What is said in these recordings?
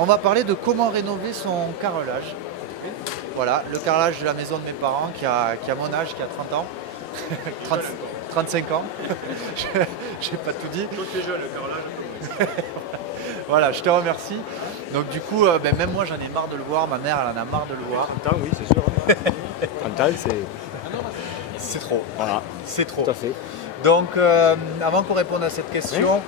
On va parler de comment rénover son carrelage. Voilà, le carrelage de la maison de mes parents qui a mon âge, qui a 30 ans. 30 35 ans. J'ai pas tout dit. Toi t'es jeune, le carrelage. Voilà, je te remercie. Donc du coup, même moi j'en ai marre de le voir, ma mère elle en a marre de le voir. 30 ans, oui, c'est sûr. 30 ans, C'est trop. Voilà, C'est trop. tout à fait. Donc avant qu'on réponde à cette question,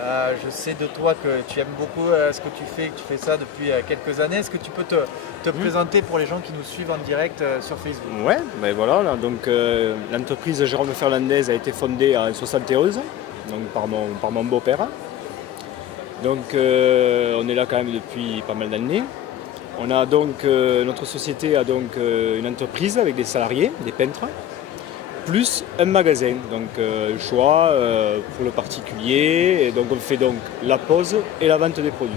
je sais de toi que tu aimes beaucoup ce que tu fais ça depuis quelques années. Est-ce que tu peux te présenter pour les gens qui nous suivent en direct sur Facebook? Ouais, ben voilà, là, donc l'entreprise Jérôme Ferlandez a été fondée en 71, donc par mon beau-père. Donc on est là quand même depuis pas mal d'années. On a donc notre société a donc une entreprise avec des salariés, des peintres, plus un magasin, donc le choix pour le particulier. Et donc on fait donc la pose et la vente des produits.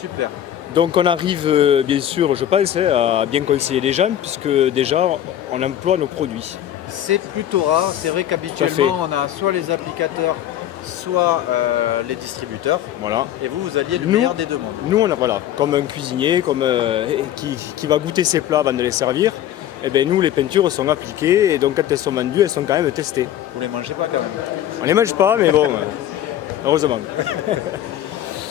Super. Donc on arrive bien sûr, je pense, à bien conseiller les gens puisque déjà on emploie nos produits. C'est plutôt rare. C'est vrai qu'habituellement on a soit les applicateurs, soit les distributeurs. Voilà. Et vous alliez le meilleur des deux mondes. Nous, on a, voilà, comme un cuisinier qui va goûter ses plats avant de les servir, et bien nous, les peintures sont appliquées et donc quand elles sont vendues, elles sont quand même testées. Vous les mangez pas quand même? On les mange pas, mais bon, heureusement.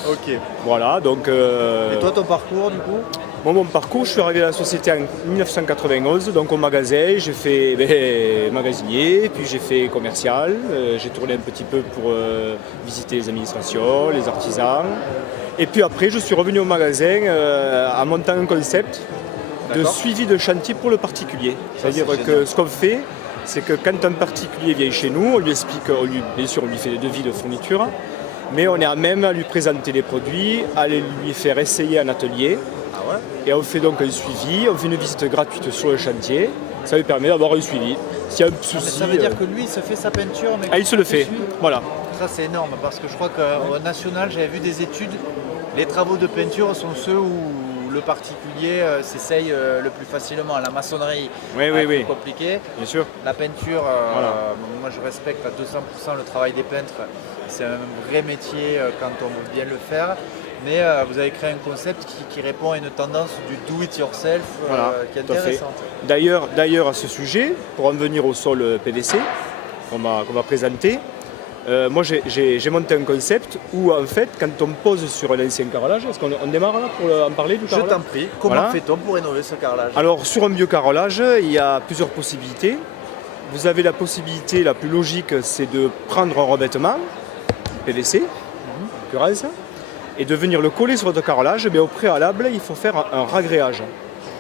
Ok. Voilà, donc... Et toi, ton parcours du coup? Mon parcours, je suis arrivé à la société en 1991, donc au magasin, j'ai fait magasinier, puis j'ai fait commercial, j'ai tourné un petit peu pour visiter les administrations, les artisans. Et puis après, je suis revenu au magasin en montant un concept de suivi de chantier pour le particulier. C'est-à-dire que ce qu'on fait, c'est que quand un particulier vient chez nous, on lui explique, bien sûr on lui fait des devis de fourniture, mais on est à même à lui présenter les produits, à lui faire essayer en atelier. Et on fait donc un suivi, on fait une visite gratuite sur le chantier, ça lui permet d'avoir un suivi. S'il y a un souci, ça veut dire que lui il se fait sa peinture, mais il se le fait, voilà. Ça c'est énorme parce que je crois qu'au national j'avais vu des études, les travaux de peinture sont ceux où le particulier s'essaye le plus facilement. La maçonnerie, c'est plus compliqué. Bien sûr. La peinture, moi je respecte à 200% le travail des peintres, c'est un vrai métier quand on veut bien le faire. Mais vous avez créé un concept qui répond à une tendance du do-it-yourself qui est intéressante. D'ailleurs, à ce sujet, pour en venir au sol PVC qu'on va présenter, moi j'ai monté un concept où en fait, quand on pose sur un ancien carrelage, est-ce qu'on démarre là pour en parler du carrelage? Je t'en prie, comment fait-on pour rénover ce carrelage? Alors sur un vieux carrelage, il y a plusieurs possibilités. Vous avez la possibilité la plus logique, c'est de prendre un revêtement PVC, en l'occurrence, et de venir le coller sur votre carrelage, mais au préalable, il faut faire un ragréage.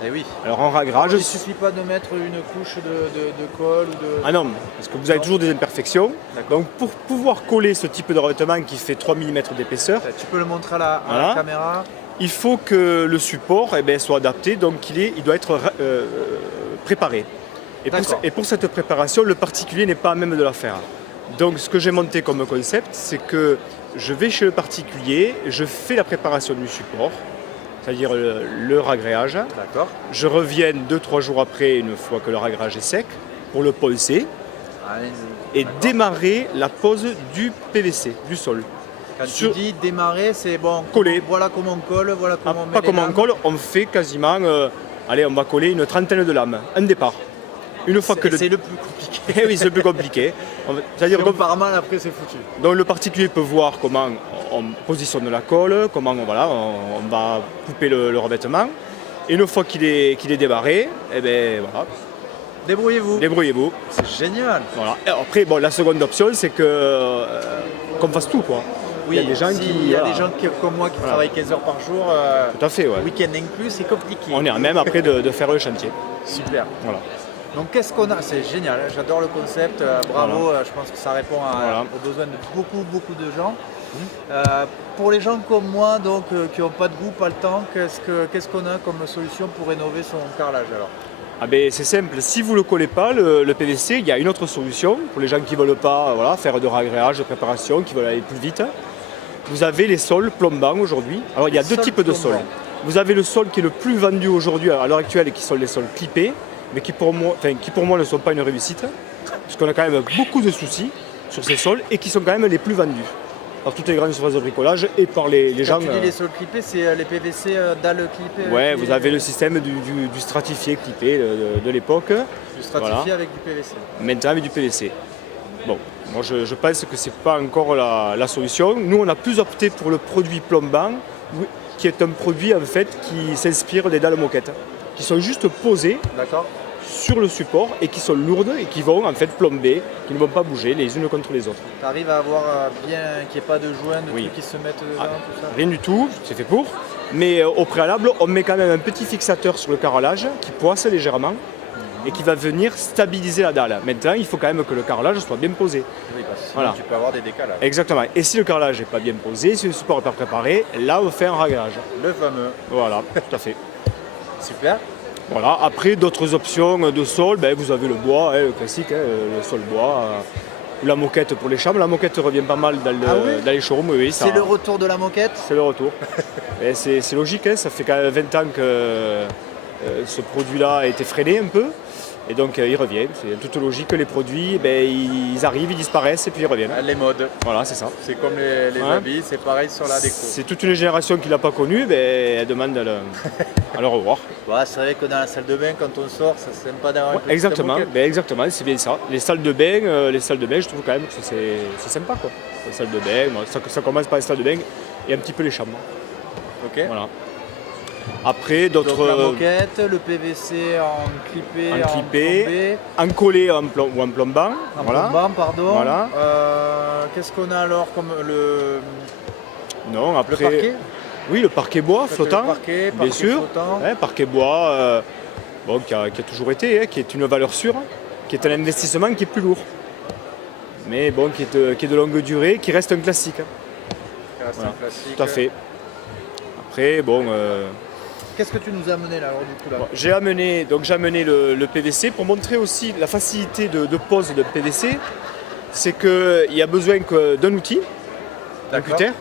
Eh oui. Alors en ragréage... Il ne suffit pas de mettre une couche de colle ou de... Ah non, parce que vous avez toujours des imperfections. Donc pour pouvoir coller ce type de revêtement qui fait 3 mm d'épaisseur... Tu peux le montrer à la caméra. Il faut que le support soit adapté, donc il doit être préparé. Et pour cette préparation, le particulier n'est pas à même de la faire. Donc ce que j'ai monté comme concept, c'est que je vais chez le particulier, je fais la préparation du support, c'est-à-dire le ragréage. Je reviens 2-3 jours après, une fois que le ragréage est sec, pour le poncer et démarrer la pose du PVC, du sol. Quand tu dis démarrer, c'est bon, coller. Voilà comment on colle, voilà comment on met pas les comment lames. on colle, on fait quasiment, allez, on va coller une trentaine de lames, un départ. Une fois que c'est le plus compliqué. Eh oui, c'est le plus compliqué. C'est-à-dire si on part mal, après c'est foutu. Donc le particulier peut voir comment on positionne la colle, comment on va couper le revêtement. Et une fois qu'il est débarré, eh ben voilà. Débrouillez-vous. C'est génial. Voilà. Et après, la seconde option, c'est qu'on fasse tout, quoi. Oui, il y a des gens comme moi qui travaillent 15 heures par jour, tout à fait, week-end inclus, c'est compliqué. On est à même après de faire le chantier. Super. Voilà. Donc qu'est-ce qu'on a? C'est génial, j'adore le concept, bravo, je pense que ça répond aux besoins de beaucoup de gens. Pour les gens comme moi donc, qui n'ont pas de goût, pas le temps, qu'est-ce qu'on a comme solution pour rénover son carrelage alors? C'est simple, si vous ne le collez pas, le PVC, il y a une autre solution pour les gens qui ne veulent pas faire de ragréage, de préparation, qui veulent aller plus vite. Vous avez les sols plombants aujourd'hui. Alors il y a deux types de sols. Vous avez le sol qui est le plus vendu aujourd'hui à l'heure actuelle et qui sont les sols clippés, mais qui pour moi ne sont pas une réussite, parce qu'on a quand même beaucoup de soucis sur ces sols et qui sont quand même les plus vendus. par toutes les grandes surfaces de bricolage et par les gens. Quand tu dis les sols clippés, c'est les PVC dalles clippées. Ouais, vous avez le système du stratifié clippé de l'époque. Du stratifié avec du PVC. Maintenant avec du PVC. Bon, moi je pense que c'est pas encore la solution. Nous on a plus opté pour le produit plombant, qui est un produit en fait qui s'inspire des dalles moquettes, qui sont juste posées sur le support et qui sont lourdes et qui vont en fait plomber, qui ne vont pas bouger les unes contre les autres. Tu arrives à avoir bien qu'il n'y ait pas de joints, de trucs qui se mettent dedans, tout ça? Rien du tout, c'est fait pour. Mais au préalable, on met quand même un petit fixateur sur le carrelage qui poisse légèrement et qui va venir stabiliser la dalle. Maintenant, il faut quand même que le carrelage soit bien posé. Oui, parce que sinon tu peux avoir des décalages. Exactement. Et si le carrelage n'est pas bien posé, si le support n'est pas préparé, là on fait un réglage. Le fameux. Voilà, tout à fait. Super. Voilà. Après, d'autres options de sol, vous avez le bois, le classique, le sol bois, ou la moquette pour les chambres. La moquette revient pas mal dans les showrooms. Oui, c'est le retour de la moquette? C'est le retour. C'est logique, ça fait quand même 20 ans que ce produit-là a été freiné un peu. Et donc il revient, c'est toute logique que les produits, ils arrivent, ils disparaissent et puis ils reviennent. Les modes. Voilà, c'est ça. C'est comme les habits, c'est pareil sur la déco. C'est toute une génération qui ne l'a pas connu, elle demande à le revoir. Ouais, c'est vrai que dans la salle de bain, quand on sort, ça c'est sympa d'avoir une petite exactement, moquette. Exactement, c'est bien ça. Les salles de bain, je trouve quand même que c'est sympa, quoi. Les salles de bain, ça commence par les salles de bain et un petit peu les chambres. Ok. Voilà. Après, d'autres. Donc la moquette, le PVC en clippé, en collé ou en plombant. En plombant, pardon. Voilà. Qu'est-ce qu'on a alors comme le parquet? Oui, le parquet bois flottant, le parquet bien sûr. Flottant. Parquet bois qui a toujours été, qui est une valeur sûre, qui est un investissement qui est plus lourd. Mais bon, qui est de longue durée, qui reste un classique. Qui reste un classique. Tout à fait. Après, bon. Qu'est-ce que tu nous as amené là, alors, du coup, là? J'ai amené le PVC pour montrer aussi la facilité de pose de PVC. C'est qu'il y a besoin d'un outil, un cutter,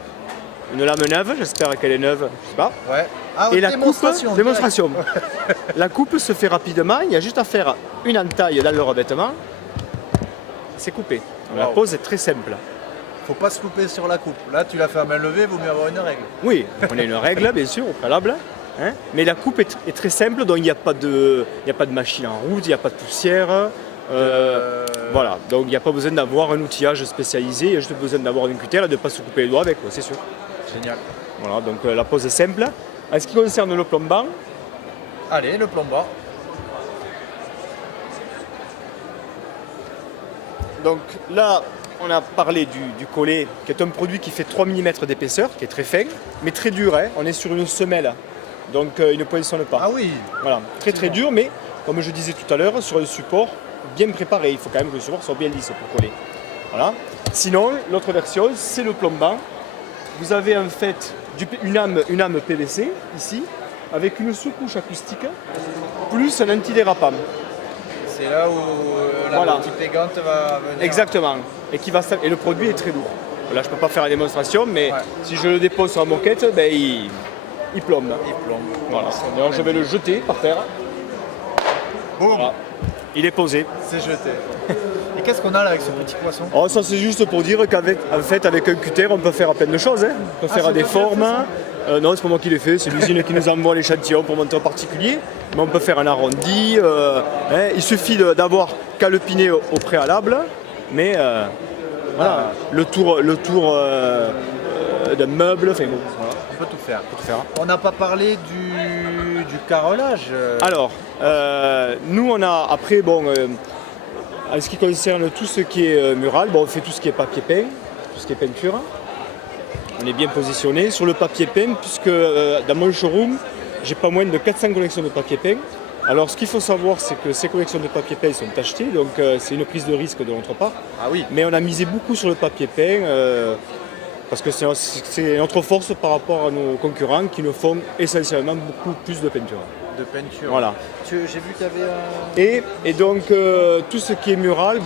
une lame neuve, j'espère qu'elle est neuve, je sais pas. Ouais. Ah, et la démonstration. La coupe se fait rapidement, il y a juste à faire une entaille dans le revêtement. C'est coupé. Wow. La pose est très simple. Faut pas se couper sur la coupe. Là, tu l'as fait à main levée, il vaut mieux avoir une règle. Oui, on a une règle, bien sûr, au préalable. Mais la coupe est très simple, donc il n'y a pas de machine en route, il n'y a pas de poussière. Voilà, donc il n'y a pas besoin d'avoir un outillage spécialisé, il y a juste besoin d'avoir une cutter et de ne pas se couper les doigts avec, c'est sûr. Génial. Voilà, donc la pose est simple. En ce qui concerne le plombant. Allez, le plombant. Donc là, on a parlé du collet, qui est un produit qui fait 3 mm d'épaisseur, qui est très fin, mais très dur. On est sur une semelle, donc il ne poinçonne pas. Ah oui. Voilà, très dur, mais comme je disais tout à l'heure, sur un support bien préparé. Il faut quand même que le support soit bien lisse pour coller. Voilà. Sinon, l'autre version, c'est le plombant. Vous avez en fait une âme PVC, ici, avec une sous-couche acoustique, plus un antidérapant. C'est là où la petite pégante va venir. Exactement. Et le produit est très lourd. Là, je ne peux pas faire la démonstration, mais si je le dépose sur la moquette, il plombe. Il plombe. Voilà. Alors, je vais le jeter par terre. Boum. Voilà. Il est posé. C'est jeté. Et qu'est-ce qu'on a là avec ce petit poisson? Oh, ça, c'est juste pour dire avec un cutter, on peut faire plein de choses. On peut faire des formes. Non, c'est pas moi qui l'ai fait, c'est l'usine qui nous envoie l'échantillon pour monter en particulier. Mais on peut faire un arrondi. Il suffit d'avoir calepiné au préalable. Mais voilà, le tour d'un meuble, enfin bon, voilà. On peut tout faire. On n'a pas parlé du carrelage. Alors, nous on a après, en ce qui concerne tout ce qui est mural, on fait tout ce qui est papier peint, tout ce qui est peinture. On est bien positionné sur le papier peint, puisque dans mon showroom, j'ai pas moins de 400 collections de papier peint. Alors ce qu'il faut savoir, c'est que ces collections de papier peint sont achetées, donc c'est une prise de risque de notre part. Ah oui. Mais on a misé beaucoup sur le papier peint, parce que c'est notre force par rapport à nos concurrents qui nous font essentiellement beaucoup plus de peinture. Voilà. J'ai vu que tu avais Et donc tout ce qui est mural,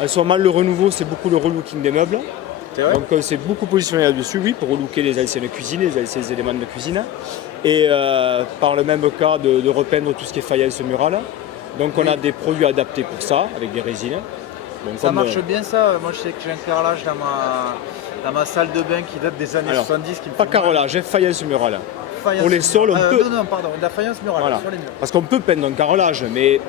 en ce moment le renouveau, c'est beaucoup le relooking des meubles. Donc c'est beaucoup positionné là-dessus, oui, pour relooker les anciennes cuisines, les anciens éléments de cuisine. Et par le même cas de repeindre tout ce qui est faïence murale. Donc on a des produits adaptés pour ça, avec des résines. Donc, ça marche bien ça. Moi je sais que j'ai un carrelage dans ma salle de bain qui date des années Alors, 70. Qui me pas fait mal. carrelage, faïence murale. Faïence Pour les sols, on peut... Non, pardon, de la faïence murale Voilà. sur les murs. Parce qu'on peut peindre en carrelage, mais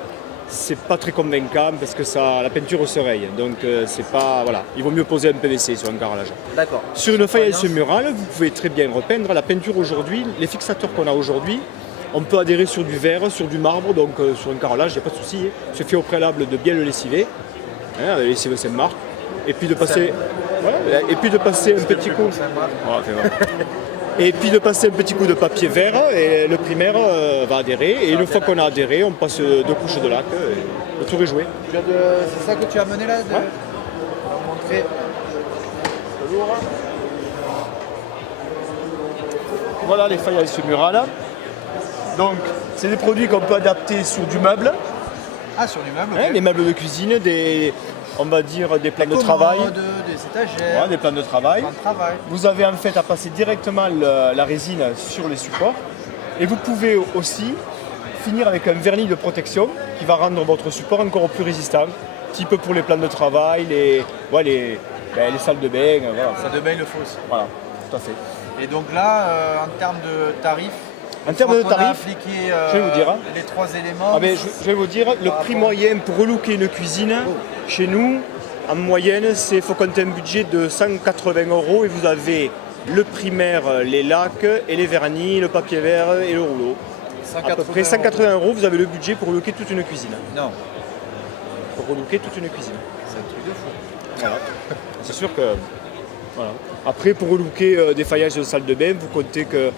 c'est pas très convaincant parce que la peinture se raye. Donc c'est pas... Voilà, il vaut mieux poser un PVC sur un carrelage. D'accord. Sur une faïence murale, vous pouvez très bien repeindre. La peinture aujourd'hui, les fixateurs qu'on a aujourd'hui, on peut adhérer sur du verre, sur du marbre, donc sur un carrelage, il n'y a pas de souci. Il suffit au préalable de bien le lessiver, le lessive Saint-Marc, et puis de passer, un petit coup. Voilà, et puis de passer un petit coup de papier vert et le primaire va adhérer. Et une fois qu'on a adhéré, on passe 2 couches de lac et le tour est joué. C'est ça que tu as mené là On va montrer le lourd. Voilà les faïences murales. Donc, c'est des produits qu'on peut adapter sur du meuble, Ah, sur du meuble, ok. les meubles de cuisine, on va dire des plans de travail. Des étagères, Voilà, des plans de travail. plans de travail. Vous avez en fait à passer directement la résine sur les supports. Et vous pouvez aussi finir avec un vernis de protection qui va rendre votre support encore plus résistant. Un petit peu pour les plans de travail, les salles de bain. Voilà. Ça de bain le faut aussi. Voilà, tout à fait. Et donc là, en termes de tarifs, En termes de quand on a tarifs, appliqué je vais vous dire. les 3 éléments. Je vais vous dire, le prix moyen pour relooker une cuisine, chez nous, en moyenne, il faut compter un budget de 180 € et vous avez le primaire, les lacs et les vernis, le papier vert et le rouleau. À peu près 180 €, vous avez le budget pour relooker toute une cuisine. Non, Pour relooker toute une cuisine. c'est un truc de fou. Voilà. C'est sûr que... Voilà. Après, pour relooker des faillages de salle de bain, vous comptez que...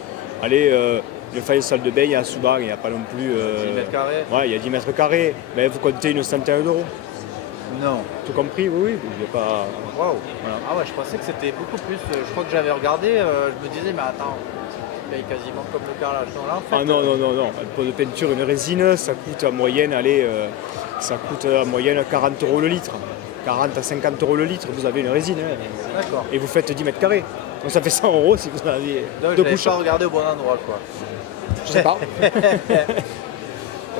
le faïence salle de bain, il y a souvent, il n'y a pas non plus... 10 mètres carrés. Ouais, il y a 10 mètres carrés. Mais vous comptez une centaine d'euros. Non. Tout compris, oui. Il y a pas... Waouh. Voilà. Ah ouais, je pensais que c'était beaucoup plus. Je crois que j'avais regardé, je me disais, mais attends, tu payes quasiment comme le carrelage. Non, là, en fait, Ah non. Un pot de peinture, une résine, ça coûte en moyenne, 40 € le litre. 40 à 50 € le litre, vous avez une résine. D'accord. Et vous faites 10 mètres carrés. Donc ça fait 100 € si vous avez Donc, je deux n'avais couches. pas regardé au bon endroit, quoi. Je sais pas.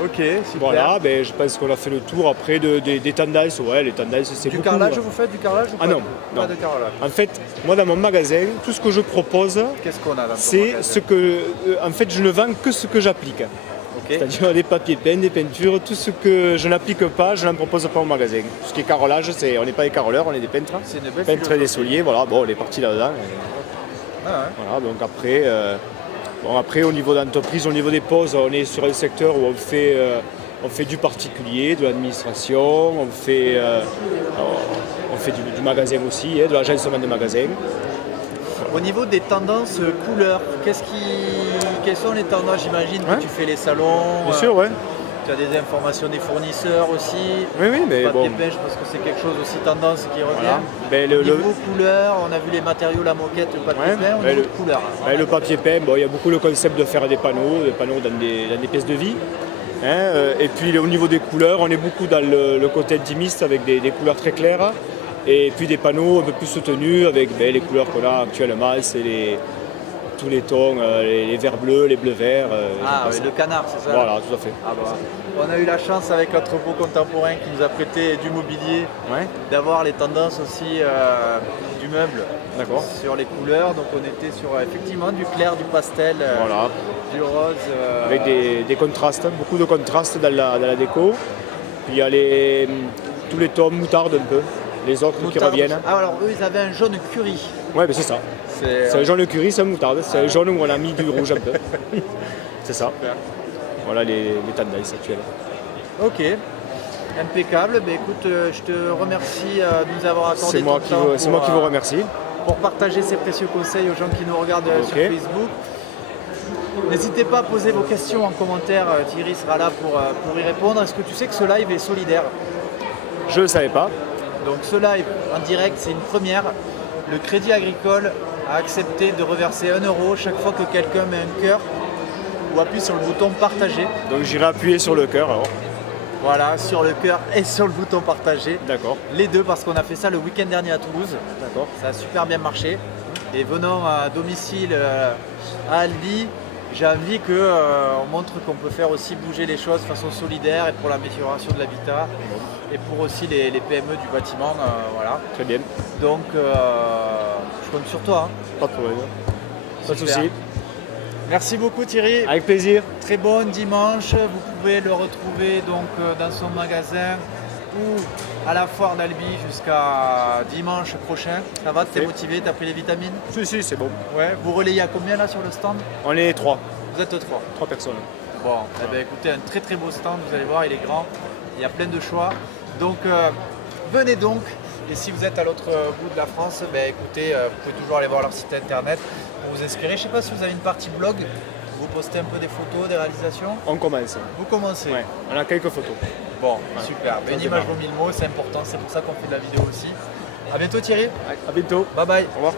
Ok, super. Voilà, je pense qu'on a fait le tour après des tendances. Ouais, les tendances, c'est Du beaucoup. carrelage, vous faites du carrelage ou Ah pas non, Pas non. de carrelage. En fait, moi dans mon magasin, tout ce que je propose, Qu'est-ce qu'on a dans ton c'est magasin ce que... en fait, je ne vends que ce que j'applique. Ok. C'est-à-dire des papiers peints, des peintures, tout ce que je n'applique pas, je n'en propose pas au magasin. Tout ce qui est carrelage, on n'est pas des carreleurs, on est des peintres. C'est une belle Peintres et des philosophie. soliers, voilà, bon, on est parti là-dedans. Ah ouais. Voilà, donc après, au niveau d'entreprise, au niveau des pauses, on est sur un secteur où on fait du particulier, de l'administration, on fait du magasin aussi, de l'agencement de magasins. Au niveau des tendances couleurs, quelles sont les tendances? J'imagine que Ouais. tu fais les salons. Bien sûr, ouais. Tu as des informations des fournisseurs aussi. Oui, mais Papier bon. peint, je pense que c'est quelque chose aussi tendance qui revient. Voilà. Ben, Au niveau couleurs, on a vu les matériaux, la moquette, le papier Ouais. peint, au Ben, niveau de couleurs. Le papier peint, bon, il y a beaucoup le concept de faire des panneaux dans des pièces de vie. Et puis au niveau des couleurs, on est beaucoup dans le côté intimiste avec des couleurs très claires. Et puis des panneaux un peu plus soutenus avec les couleurs qu'on a actuellement, c'est tous les tons, les verts bleus, les bleus verts. Ah, oui, le canard, c'est ça? Voilà, tout à fait. Ah bah, on a eu la chance avec l'entrepôt contemporain qui nous a prêté du mobilier, Ouais, d'avoir les tendances aussi du meuble d'accord. sur les couleurs. Donc on était sur effectivement du clair, du pastel, Voilà, du rose. avec des contrastes, beaucoup de contrastes dans la déco. Puis il y a tous les tons moutarde un peu, les autres qui moutarde. reviennent. Ah alors eux ils avaient un jaune curry. Ouais, c'est ça. C'est un jaune curry, c'est un moutarde. C'est un jaune où on a mis du rouge un peu. C'est ça. Super. Voilà les tendances actuelles. Ok, impeccable. Ben, écoute, je te remercie de nous avoir accordé C'est moi ton temps qui vous remercie. pour partager ces précieux conseils aux gens qui nous regardent sur Ok. Facebook. N'hésitez pas à poser vos questions en commentaire, Thierry sera là pour y répondre. Est-ce que tu sais que ce live est solidaire? Je ne le savais pas. Donc ce live en direct, c'est une première. Le Crédit Agricole a accepté de reverser 1 € chaque fois que quelqu'un met un cœur ou appuie sur le bouton partager. Donc j'irai appuyer sur le cœur alors. Voilà, sur le cœur et sur le bouton partager. D'accord. Les deux, parce qu'on a fait ça le week-end dernier à Toulouse. D'accord. Ça a super bien marché. Et venant à domicile à Albi, j'ai envie qu'on montre qu'on peut faire aussi bouger les choses de façon solidaire et pour l'amélioration de l'habitat et pour aussi les PME du bâtiment. Voilà. Très bien. Donc je compte sur toi. Pas de problème. Pas de Super. souci. Merci beaucoup Thierry. Avec plaisir. Très bon dimanche. Vous pouvez le retrouver donc dans son magasin ou à la foire d'Albi jusqu'à dimanche prochain. Ça va, t'es motivé, t'as pris les vitamines? Si, c'est bon. Ouais. Vous relayez à combien là sur le stand? On est 3. Vous êtes 3. 3 personnes. Bon, eh ben, écoutez, un très très beau stand, vous allez voir, il est grand, il y a plein de choix. Donc venez donc, et si vous êtes à l'autre bout de la France, ben, écoutez, vous pouvez toujours aller voir leur site internet pour vous inspirer. Je ne sais pas si vous avez une partie blog, vous postez un peu des photos, des réalisations. On commence. Vous commencez. Ouais, on a quelques photos. Bon, Ouais. super. Mais une image vaut 1000 mots, c'est important, c'est pour ça qu'on fait de la vidéo aussi. A bientôt Thierry. À bientôt. Bye bye. Au revoir.